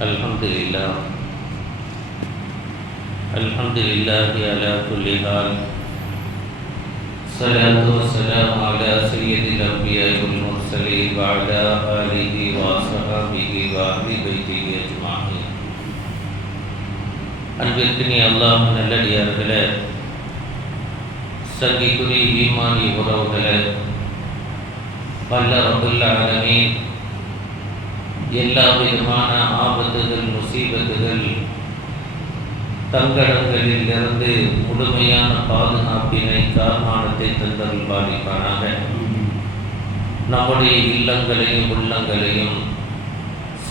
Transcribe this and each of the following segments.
الحمد لله على كل حال. الصلاة والسلام على سيد الأنبياء والمرسلين وعلى آله وصحبه وأهل بيته أجمعين. அன்பிற்கினிய அல்லாஹ் நல்லடியார்களே, சங்கிக்குரிய ஈமானி உறவுகளே, வல்ல ரப்புல் ஆலமீன் எல்லா விதமான ஆபத்துகள் முசீபத்துகள் தங்கடங்களிலிருந்து முழுமையான பாதுகாப்பினை காரணத்தை தந்தருள் பாலிப்பானாக. நம்முடைய இல்லங்களையும் உள்ளங்களையும்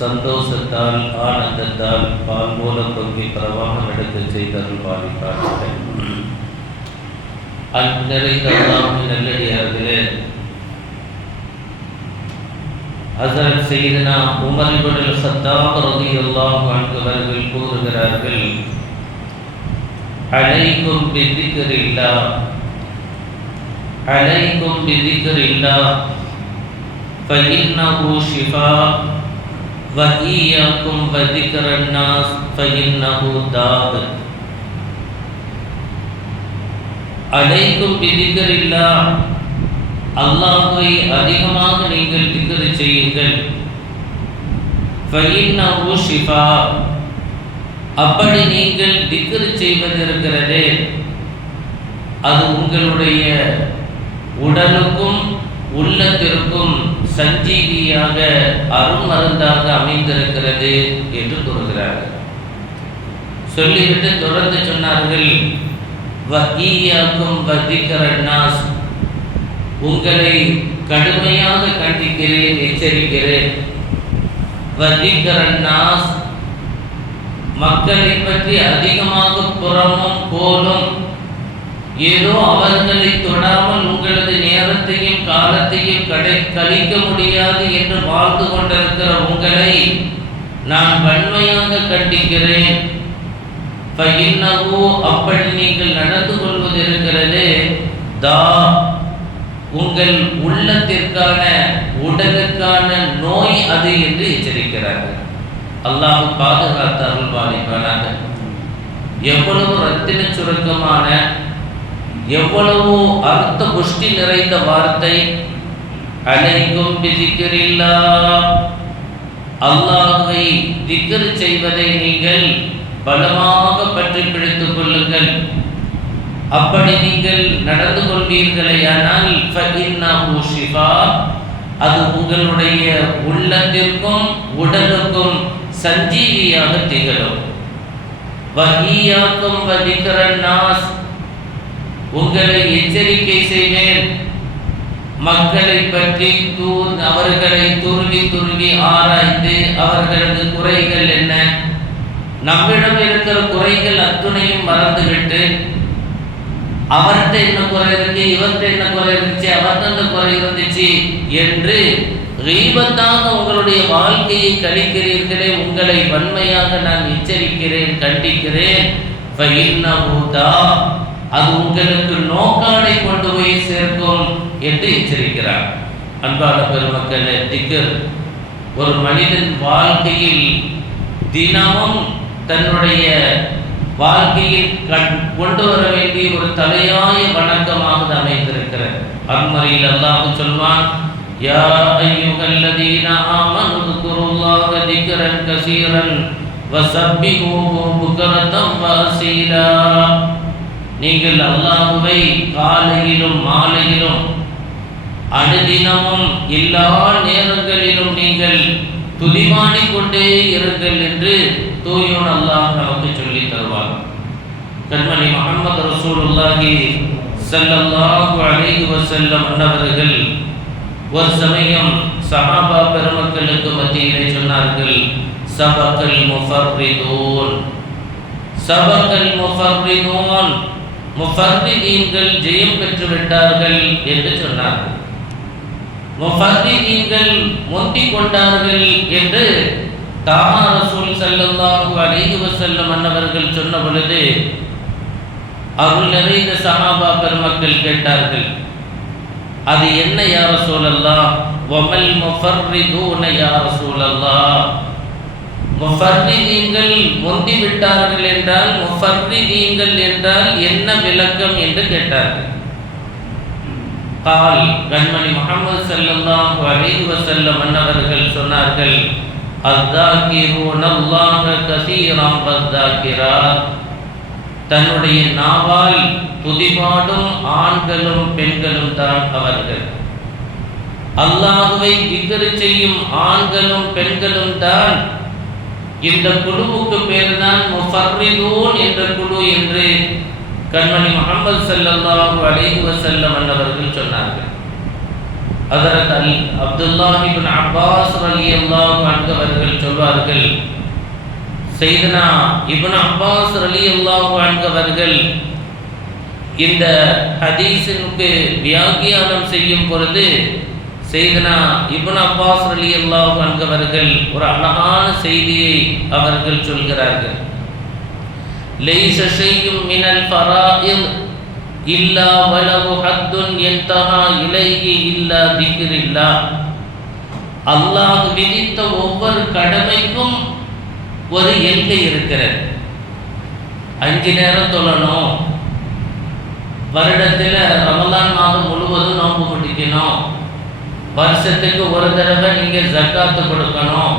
சந்தோஷத்தால் ஆனந்தத்தால் பால் போல பொங்கி பிரவாகம் எடுக்க செய்தருள் பாலிப்பானாக. அன்பு நிறைந்த அல்லாஹ்வின் நல்லடியார்களே, ஹஸரத் சையதுனா உமர் இப்னுல் ഖത്താப் ரலியல்லாஹு அன்ஹு அவர்கள் கூறுகிறார்கள், அலைக்கும் பிதிக்ரில்லாஹ் ஃபஇன்னஹு ஷிஃபா வ இய்யாக்கும் வ திக்ரன் நாஸ் ஃபஇன்னஹு தாத். அலைக்கும் பிதிக்ரில்லாஹ், அல்லாஹ்வை அதிகமாக நீங்கள் திக்ர் செய்யுங்கள். ஃபஇன்னஹு ஷிஃபா, அப்படி நீங்கள் திக்ர் செய்வதிருக்கிறதே அது உங்களுடைய உடலுக்கும் உள்ளத்திற்கும் சஞ்சீவியாக அருமருந்தாக அமைந்திருக்கிறது என்று கூறுகிறார்கள். சொல்லிவிட்டு தொடர்ந்து சொன்னார்கள், வஹீயாக்கும் வதிக்ரன் நாஸ், உங்களை கடுமையாக கண்டிக்கிறேன், எச்சரிக்கிறேன். வதிக்ரன் நாஸ், மக்களை பற்றி அதிகமாக புறமும் போலும் ஏதோ அவர்களை தொடாமல் உங்களது நேரத்தையும் காலத்தையும் கழிக்க முடியாது என்று வாழ்ந்து கொண்டிருக்கிற உங்களை நான் வன்மையாக கண்டிக்கிறேன். அப்படி நீங்கள் நடந்து கொள்வதிருக்கிறது தா, உங்கள் உள்ளத்திற்கான உடலுக்கான நோய் அது என்று எச்சரிக்கிறார்கள். அல்லாஹ் பாதுகாத்து அருள் பாலிப்பானாக. எவ்வளவு ரத்தின சுருக்கமான, எவ்வளவு அர்த்த புஷ்டி நிறைந்த வார்த்தை. அலைக்கும் பிதிக்ரில்லாஹ், அல்லாஹ்வை திக்ர் செய்வதை நீங்கள் பலமாக பற்றி பிடித்துக் கொள்ளுங்கள். அப்படி நீங்கள் நடந்து கொள்வீர்களேயானால் ஃபஇன்னஹு ஷிஃபா, அது உங்களுடைய உள்ளத்திற்கும் உடலுக்கும் சஞ்சீவியாக திகழும். வஹீயாக்கும் வதிக்ரன் நாஸ், உங்களை எச்சரிக்கை செய்வேன். மக்களை பற்றி அவர்களை துருவி ஆராய்ந்து அவர்களது குறைகள் என்ன, நம்மிடம் இருக்கிற குறைகள் அத்துணையும் மறந்துவிட்டு அவர்கிட்ட என்ன குறை இருக்கு, இவர்கிட்ட என்ன குறை இருந்துச்சு, அவர்கிட்ட அந்த குறை இருந்துச்சு என்று கீபத்தாக உங்களுடைய வாழ்க்கையை கழிக்கிறீர்களே, உங்களை வன்மையாக நான் எச்சரிக்கிறேன், கண்டிக்கிறேன். அது உங்களுக்கு நோக்காடை கொண்டு போய் சேர்க்கும் என்று எச்சரிக்கிறார். அன்பான பெருமக்களே, திக்ர் ஒரு மனிதன் வாழ்க்கையில் தினமும் தன்னுடைய வாழ்க்கையில் கொண்டு வர வேண்டிய ஒரு தலையாய வணக்கமாக அமைந்திருக்கிறது. அன்மறையில் அல்லாஹ் சொல்வான், யா அய்யுஹல்லதீன ஆமனு ذ்குருல்லாஹ திக்ரன் கஸீரன் வஸப்பிஹூஹு புக்ரதன் வஅஸீலா, நீங்கள் அல்லாஹ்வை காலையிலும் மாலையிலும் அனுதினமும் எல்லா நேரங்களிலும் நீங்கள் துதிபாடிக் கொண்டே இருங்கள் என்று தூயோன் அல்லாஹ் நமக்கு சொல்லி தருவார். கண்மணி முஹம்மது ரசூலுல்லாஹி ஸல்லல்லாஹு அலைஹி வஸல்லம் அன்னவர்கள் ஒரு சமயம் சஹாபா பெருமக்களுக்கு மத்தியிலே சொன்னார்கள், சபக்கல் முஃபர்ரிதூன், சபக்கல் முஃபர்ரிதூன், முஃபர்ரிதீன்கள் ஜெயம் பெற்று விட்டார்கள் என்று சொன்னார்கள். முஃபர்ரிதீன்கள் முந்திக் கொண்டார்கள் என்று தாஹா ரசூல் ஸல்லல்லாஹு அலைஹி வஸல்லம் அன்னவர்கள் சொன்ன பொழுது அருள் நிறைந்த சஹாபா பெருமக்கள் கேட்டார்கள், அது என்ன யா ரசூலல்லாஹ்? வமல் முஃபர்ரிதூன யா ரசூலல்லாஹ், முஃபர்ரிதீன்கள் முந்தி விட்டார்கள் என்றால் முஃபர்ரிதீன்கள் என்றால் என்ன விளக்கம் என்று கேட்டார்கள். கால் கண்மணி முஹம்மது ஸல்லல்லாஹு அலைஹி வஸல்லம் அன்னவர்கள் சொன்னார்கள், அஸ்ஸாகிரூனல்லாஹ கஸீரன் வஸ்ஸாகிராத், தன்னுடைய நாவால் துதிபாடும் ஆண்களும் பெண்களும் தான் அவர்கள். அல்லாஹ்வை திக்ர் செய்யும் ஆண்களும் பெண்களும் தான். இந்த குழுவுக்கு பேர் தான் முஃபர்ரிதூன் என்ற குழு என்று கண்மணி முஹம்மது ஸல்லல்லாஹு அலைஹி வஸல்லம் அன்னவர்கள் சொன்னார்கள். ஹஜ்ரத் அப்துல்லாஹ் இப்னு அப்பாஸ் ரலியல்லாஹு அன்ஹு அவர்கள் சொல்வார்கள், சையதுனா இப்னு அப்பாஸ் ரலியல்லாஹு அன்ஹு அவர்கள் இந்த ஹதீஸிற்கு வியாக்கியானம் செய்யும் பொழுது சையதுனா இப்னு அப்பாஸ் ரலியல்லாஹு அன்ஹு அவர்கள் ஒரு அழகான செய்தியை அவர்கள் சொல்கிறார்கள். லைஸ ஷையும் மினல் ஃபராயித் இல்லா வலஹு ஹத்துன் யன்தஹா இலைஹி இல்லா திக்ரில்லாஹ், அல்லாஹ் விதித்த ஒவ்வொரு கடமைக்கும் ஒரு எல்லை இருக்கிறது. 5 நேரம் தொழணும், வருடத்தில் ரமலான் மாதம் முழுவதும் நோன்பு முடிக்கணும், வருஷத்துக்கு ஒரு தடவை நீங்கள் ஜக்காத்து கொடுக்கணும்,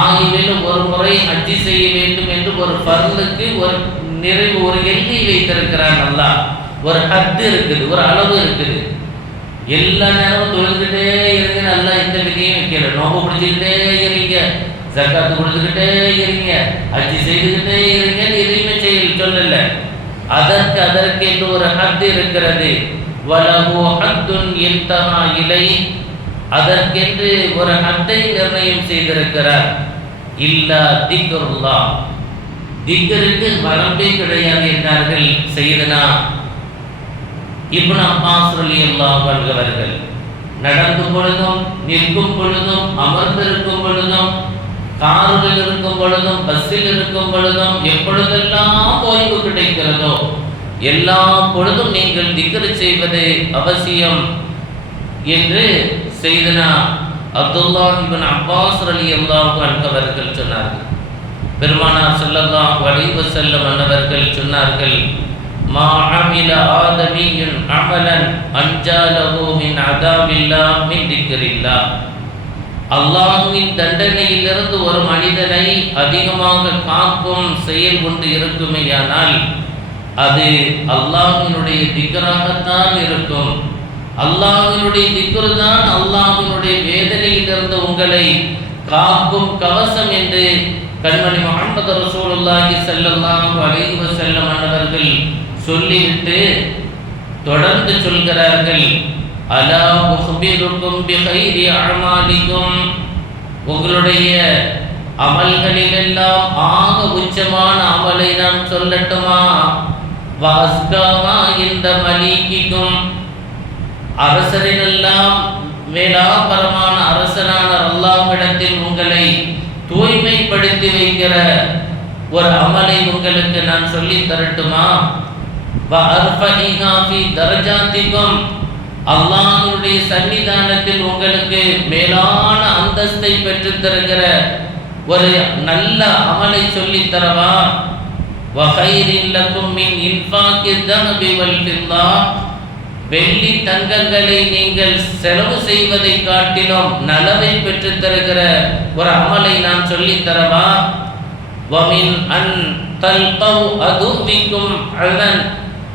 ஆயுளில் ஒரு முறை ஹஜ்ஜி செய்ய வேண்டும் என்று ஒரு ஃபர்லுக்கு ஒரு நிறைவு ஒரு எல்லை வைத்திருக்கிறான். அல்லாஹ் ஒரு ஹத்து இருக்குது, ஒரு அளவு இருக்குது. எல்லா நேரமும் தொழுதுகிட்டே இருங்க, நல்லா எந்த விதியும் வைக்கல. நோம்பு பிடிச்சிக்கிட்டே இருங்க, ஜக்காத்து கொடுத்துக்கிட்டே இருங்க, ஹஜ்ஜி செய்துக்கிட்டே இருங்கன்னு எதையுமே செய்ய சொல்லல. அதற்கு என்று ஒரு ஹத்து இருக்கிறது. வலஹு ஹத்துன் யன்தஹா இலைஹி, அதற்கென்று ஒரு ஹத்தை நிர்ணயம் செய்திருக்கிறார். இல்லா திக்ருல்லாஹ், திக்ருக்கு வரம்பே கிடையாது என்றார்கள் சையதுனா இப்னு அப்பாஸ் ரலியல்லாஹு அன்ஹு அவர்கள். நடந்து பொழுதும், நிற்கும் பொழுதும், அமர்ந்திருக்கும் பொழுதும், காரில் இருக்கும் பொழுதும், பஸ்ஸில் இருக்கும் பொழுதும், எப்பொழுதெல்லாம் ஓய்வு கிடைக்கிறதோ எல்லா பொழுதும் நீங்கள் திக்ர் செய்வது அவசியம் என்று சையதுனா அப்துல்லாஹ் இப்னு அப்பாஸ் ரலியல்லாஹு அன்ஹு அவர்கள் சொன்னார்கள். பெருமானார் ஸல்லல்லாஹு அலைஹி வஸல்லம் அன்னவர்கள் சொன்னார்கள், மா அமில ஆதமியுன் அமலன் அன்ஜாலஹு மின் அதாபில்லாஹ் மின் திக்ரில்லாஹ், அல்லாஹ்வின் தண்டனையிலிருந்து ஒரு மனிதனை அதிகமாக காக்கும் செயல் ஒன்று இருக்குமேயானால் அது அல்லாஹ்வினுடைய திக்ராகத்தான் இருக்கும். அல்லாஹ்வினுடைய திக்ர் தான் அல்லாஹ்வினுடைய வேதனையிலிருந்து உங்களை காக்கும் கவசம் என்று கண்மணி முஹம்மது ரசூலுல்லாஹி ஸல்லல்லாஹு அலைஹி வஸல்லம் அன்னவர்கள் சொல்லிவிட்டு தொடர்ந்து சொல்கிறார்கள், அலா உஹ்பிருக்கும் பிகைரி அமாலிக்கும், உங்களுடைய அமல்களிலெல்லாம் ஆக உச்சமான அமலை நான் சொல்லட்டுமா? வாஸ்காமா இந்த மலீகிக்கும், அரசரிலெல்லாம் மேலாபரமான அரசனான அல்லாஹ்விடத்தில் உங்களை தூய்மைப்படுத்தி வைக்கிற ஒரு அமலை உங்களுக்கு நான் சொல்லி தரட்டுமா? வஅர்ஃபஇஹா ஃபீ தரஜாத்திக்கும், அல்லாஹ்வுடைய சன்னிதானத்தில் உங்களுக்கு மேலான அந்தஸ்தை பெற்றுத் தருகிற ஒரு நல்ல அமலை சொல்லி தரவா? வகைரின் லக்கும் மின் இன்ஃபாக்கி தஹபி வல் ஃபில்லா, வெள்ளி தங்கங்களை நீங்கள் செலவு செய்வதை காட்டிலும் நலவை பெற்றுத் தருகிற ஒரு அமலை நான் சொல்லி தரவா? வமின் அன் தல்கவ் அதுவிக்கும் அலன்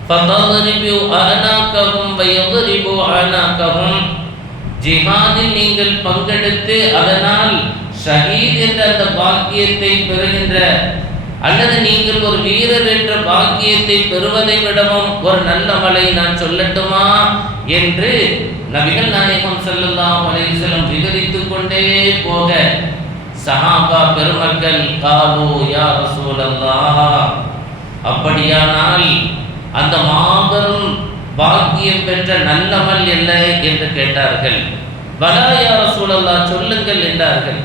ஃபதரிபு அனாகஹும் வயضربு அனாகஹும், ஜிஹாதில் நீங்கள் பங்கெடுத்து அதனால் ஷஹீத் என்ற அந்த பாக்கியத்தை பெறுகின்ற, அல்லது நீங்கள் ஒரு வீரர் என்ற பாக்கியத்தை பெறுவதை விடவும் ஒரு நல்ல அமலை நான் சொல்லட்டுமா என்று நபிகள் நாயகம் ஸல்லல்லாஹு அலைஹி வஸல்லம் விவரித்துக் கொண்டே போக சஹாபா பெருமக்கள் காலு யா ரசூலல்லாஹ், அப்படியானால் அந்த மாபெரும் பாக்கியம் பெற்ற நல்லமல் என்ன என்று கேட்டார்கள். வலா யா ரசூலல்லாஹ், சொல்லுங்கள் என்றார்கள்.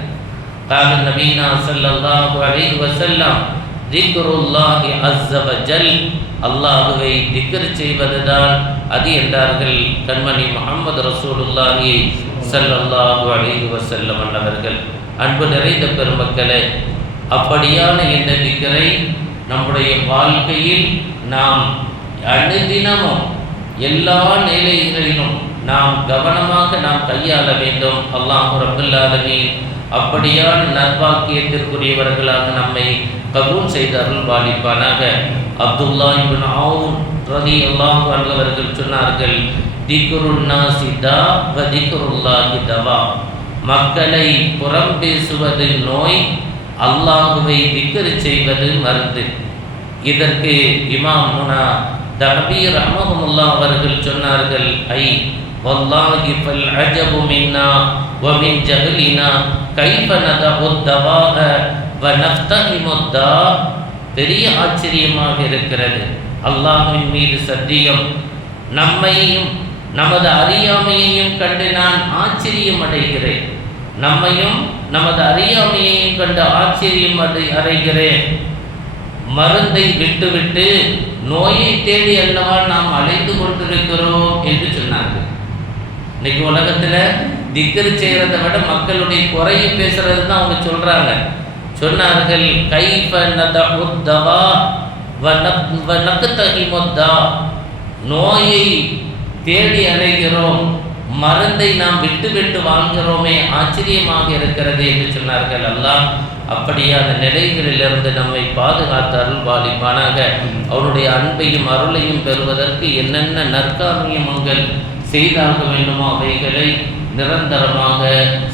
قال நபீனா ஸல்லல்லாஹு அலைஹி வஸல்லம் திக்ருல்லாஹி அஸ்ஸ வஜல், அல்லாஹ்வை திக்ர் செய்வதுதான் அது என்றார்கள் கண்மணி முஹம்மது ரசூலுல்லாஹி ஸல்லல்லாஹு அலைஹி வஸல்லம் அவர்கள். அன்பு நிறைந்த பெருமக்களே, அப்படியான இந்த திக்ரை நம்முடைய வாழ்க்கையில் நாம் அனுதினமும் எல்லா நிலைகளிலும் நாம் கவனமாக நாம் கையாள வேண்டும். அல்லாஹ் ரப்பல் ஆலமீன் அப்படியான நற்பாக்கியத்திற்குரியவர்களாக நம்மை கபூல் செய்து அருள் பாலிப்பானாக. அப்துல்லா இப்னு அவுன் ரலியல்லாஹு அன்ஹு அவர்கள் சொன்னார்கள், திக்ருன் நாஸி தா வ திக்ருல்லாஹி தவா. மக்களை புறம் பேசுவது நோய், அல்லாஹுவை திக்ர் செய்வது மருந்து. இதற்கு இமாம் முனா தஹபி ரஹ்மஹுல்லாஹ் அவர்கள் சொன்னார்கள், ஐ வல்லாஹி ஃபல் அஜபு மின்னா வ மின் ஜஹலினா கைஃப நதஉ தவாஅ வ நஃப்தஹிமு தா. பெரிய ஆச்சரியமாக இருக்கிறது. அல்லாஹ்வின் மீது சத்தியம், நம்மையும் நமது அறியாமையையும் கண்டு நான் ஆச்சரியம் அடைகிறேன். நம்மையும் நமது அறியாமையையும் கண்டு ஆச்சரியம் அடைகிறேன். மருந்தை விட்டுவிட்டு நோயை தேடி அல்லவா நாம் அலைந்து கொண்டிருக்கிறோம் என்று சொன்னார்கள். இன்னைக்கு உலகத்தில் திக்ர் செய்கிறத விட மக்களுடைய குறையை பேசுறது தான் அவங்க சொல்கிறாங்க. சொன்னார்கள், கைஃப நதஉ தவா வ நக்தஹிமு தா. நோயை தேடி அலைகிறோம், மருந்தை நாம் விட்டு விட்டு வாழ்கிறோமே, ஆச்சரியமாக இருக்கிறது என்று சொன்னார்கள். அல்லாஹ் அப்படியான நிலைகளிலிருந்து நம்மை பாதுகாத்து அருள் பாலிப்பானாக. அவருடைய அன்பையும் அருளையும் பெறுவதற்கு என்னென்ன நற்காரியங்கள் செய்தாக வேண்டுமோ அவைகளை நிரந்தரமாக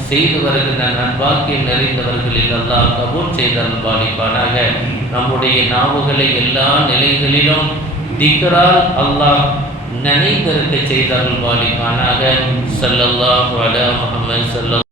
செய்து வருகின்ற நன்பாக்கியம் நிறைந்தவர்களில் அல்லாஹ் கபூல் செய்து அருள் பாலிப்பானாக. நம்முடைய நாவுகளை எல்லா நிலைகளிலும் திக்ரால் அல்லாஹ் நினைத்திருக்க செய்து அருள் பாலிப்பானாக. ஸல்லல்லாஹு அலா முஹம்மது